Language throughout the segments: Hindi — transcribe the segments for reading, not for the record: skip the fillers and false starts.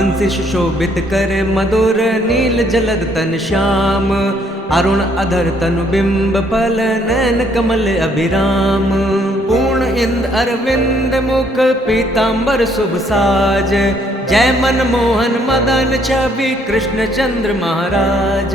बंसी सुशोभित करे मधुर नील जलद तन श्याम। अरुण अधर तनु बिंब फल नैन कमल अभिराम। पूर्ण इंद अरविंद मुख पीतांबर शुभ साज। जय मनमोहन मदन छवि कृष्ण चंद्र महाराज।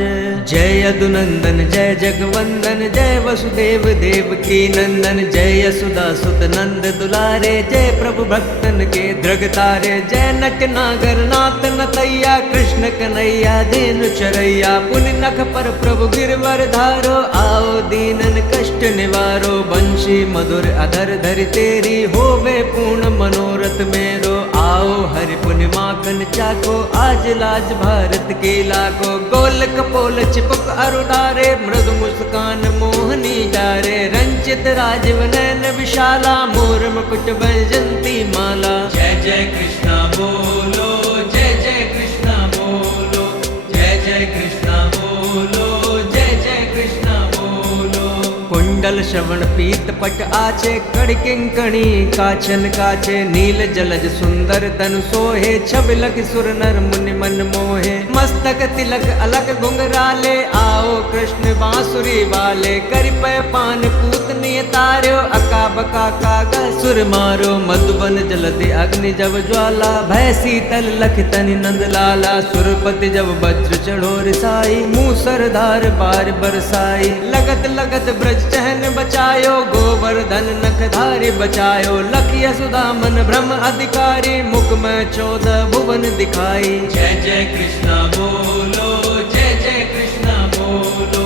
जय यदुनंदन जय जगवंदन जय वसुदेव देवकी नंदन। जय यशोदा सुत नंद दुलारे जय प्रभु भक्तन के दृग तारे। जय नट नागर नाथ नतैया कृष्ण कन्हैया धेनु चरैया। पुनि नख पर प्रभु गिरवर धारो आओ दीनन कष्ट निवारो। बंशी मधुर अधर धरि तेरी होवे पूर्ण मनोरथ मेरो। आओ हरि पुनि माखन चाको आज लाज भारत के लाखो। गोल कपोल चिपक अरुडारे मृदु मुस्कान मोहनी डारे। रंचित राजीव नैन विशाला मोर मुकुट वैजंती माला। जय जय कृष्णा बोलो जय जय कृष्णा बोलो। जय जय कृष्णा बोलो जय जय कृष्णा बोलो। कुंडल श्रवण पीत पट आचे कड़ किंकणी काचन काचे। नील जलज सुंदर तनु सोहे छबिलक सुर नर मुनि मन मोहे। मस्तक तिलक अलक घुंघराले आओ कृष्ण बांसुरी वाले। करि पय पान पूतनी तार्यो अका बका कागा सुर मारो। मधुबन जलधि अग्नि जब ज्वाला भय शीतल लख तनि नंद लाला। सुरपति जब वज्र चढ़ो रिसाई मूसर धार बार बरसाई। लगत लगत ब्रज चहन बचायो गोवर्धन नख धारी बचायो। लख यशोदा मन ब्रह्म अधिकारी मुख में 14 भुवन दिखाई। जय जय कृष्णा बोलो जय जय कृष्णा बोलो।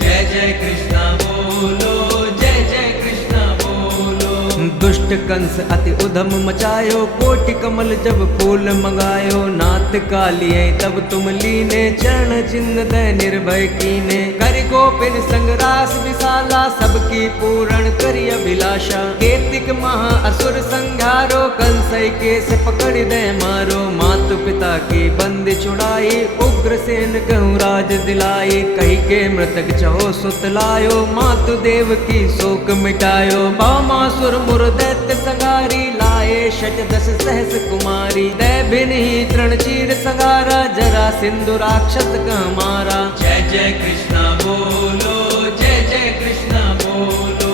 जय जय कृष्णा बोलो जय जय कृष्णा बोलो। दुष्ट कंस अति उधम मचायो कोटि कमल जब फूल मंगायो। नाथ कालिये तब तुम लीने चरण चिन्ह दय निर्भय कीने। करि गोपिन संग रास विशाला सबकी पूर्ण करि अभिलाषा। केतिक महा असुर संघारो कंसई के से पकड़ दे मारो। मातु पिता की बंदी छुड़ाई उग्रसेन कहूँ राज दिलाई। कही के मृतक चहो सुत लायो मातु देव की शोक मिटायो। बामासुर मुर दैत्य संगारी लाए षट 10 सहस कुमारी। दै भिन ही तृण चीर संगारा जरा सिंधु राक्षस कह मारा। जय जय कृष्णा बोलो जय जय कृष्णा बोलो।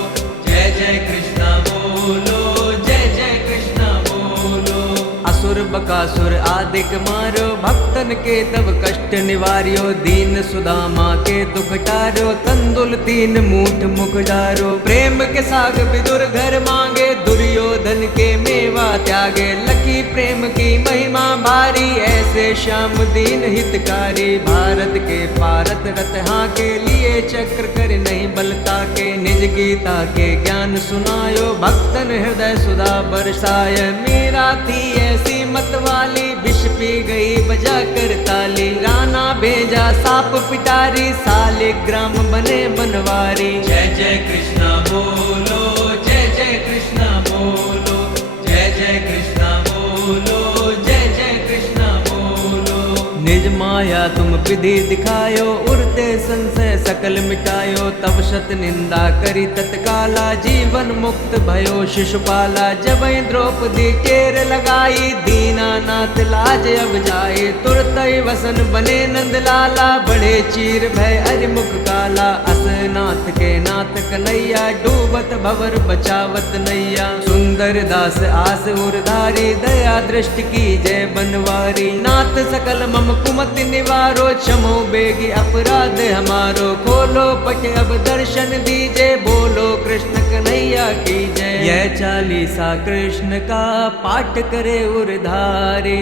जय जय कृष्णा बोलो जय जय कृष्णा बोलो। असुर बकासुर आदिक मारो भक्तन के तब कष्ट निवार्यो। दीन सुदामा के दुख टारो तंदुल 3 मूठ मुख डारो। प्रेम के साग विदुर घर मांगे दुर्योधन के मेवा त्यागे। लकी प्रेम की महिमा भारी ऐसे श्याम दीन हितकारी। भारत के पारत रत हाँ के लिए चक्र कर नहीं बलता के। निज गीता के ज्ञान सुनायो भक्तन हृदय सुधा बरसाय। मीरा थी ऐसी मत वाली विष पी गई बजा कर ताली। राना भेजा साप पिटारी साले ग्राम बने बनवारी। जय जय कृष्णा बोलो जय जय कृष्णा बोलो। जय जय कृष्णा बोलो जय जय कृष्णा बोलो। निज माया तुम विधि दिखायो उड़ते संशय सकल मिटायो। तब शत निंदा करी तत्काला जीवन मुक्त भयो शिशुपाला। जब द्रौपदी टेर लगाई दीनानाथ लाज अब जाए। तुरत वसन बने नंदलाला बढ़े चीर भय अरिमुख काला। असनाथ के नाथ कन्हैया डूबत भवर बचावत नैया। सुंदर दास आस उरधारी दया दृष्टि की जय बनवारी। नाथ सकल मम कुमति निवारो क्षमो बेगी अपराध हमारो। खोलो पट अब दर्शन दीजे बोलो कृष्ण कन्हैया की जय। यह 40 कृष्ण का पाठ करे उरधारे।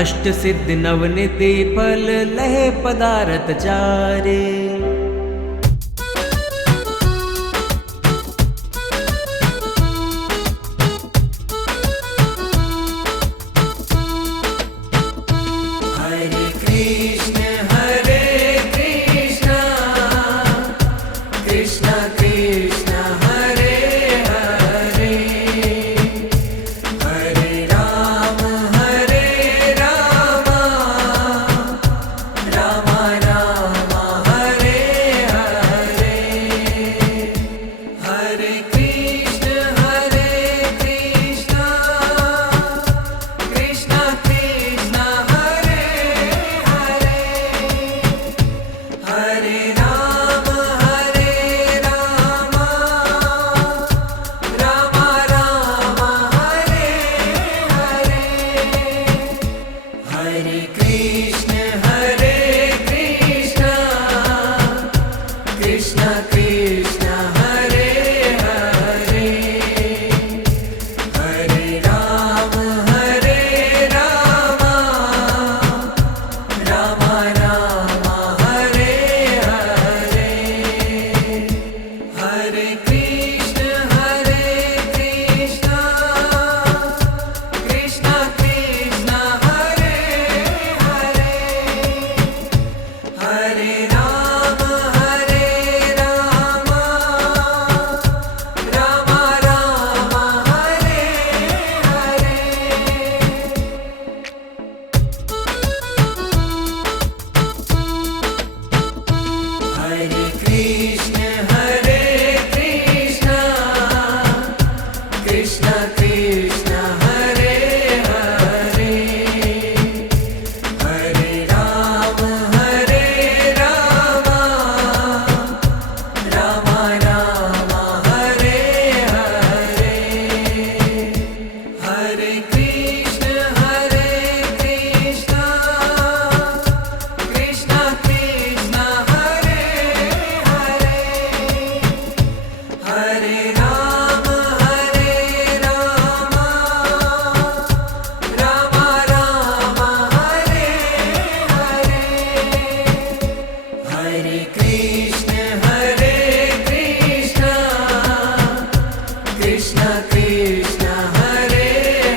अष्ट सिद्धि नवनिधि फल लहे पदारथ चारे। Krishna Krishna Hare Hare Hare Rama Rama Rama Rama Krishna Krishna Hare Hare Hare Rama Rama Rama Hare Hare Hare Krishna Krishna Krishna Hare Hare Hare Rama Rama Rama Hare Hare Hare Krishna Krishna Krishna Krishna Hare Hare Hare Rama Rama Rama Hare Hare Hare Krishna Krishna Krishna Krishna Hare Hare Hare Rama Rama Rama Hare Hare Hare Krishna Krishna Krishna Krishna Hare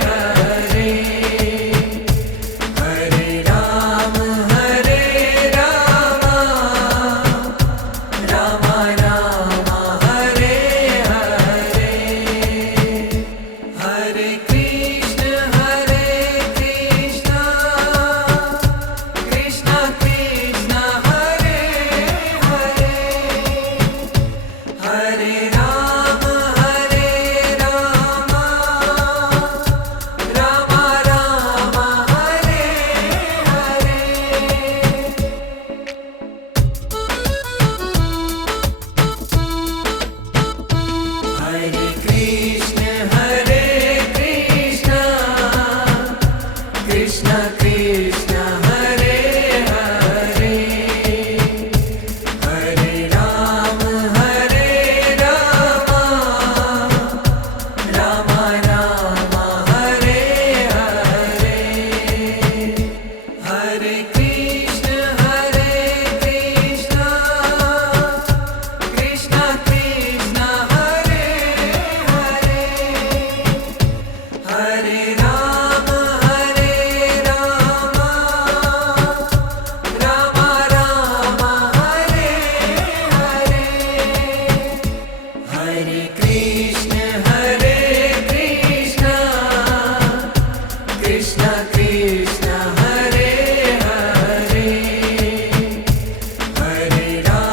Hare Hare Rama Rama Rama Hare Hare Hare Krishna Krishna Krishna Krishna Hare Hare Hare Rama Rama Rama Hare Hare Hare Krishna Krishna Krishna Krishna Hare Hare Hare Rama Rama Rama Hare Hare Hare Krishna Krishna Krishna Krishna Hare Hare Hare Rama Rama Rama Hare Hare Hare Krishna Krishna Krishna Krishna Hare Hare Hare Rama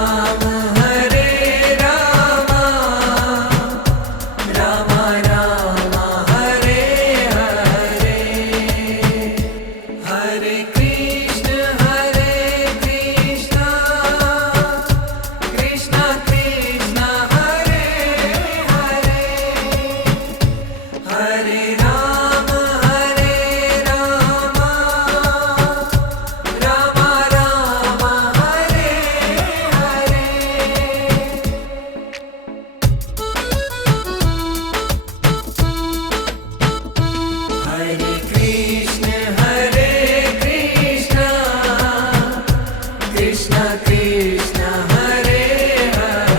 Rama Rama Hare Hare Hare Krishna Krishna Krishna Krishna Hare Hare Hare Rama Rama Rama Hare Hare Hare Krishna Krishna Krishna Krishna Hare Hare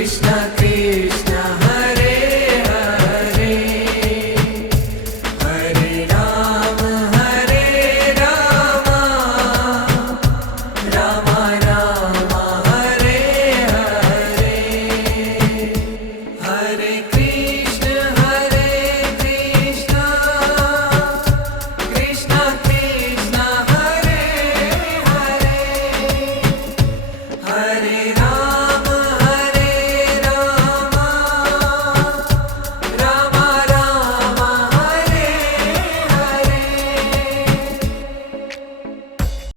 Krishna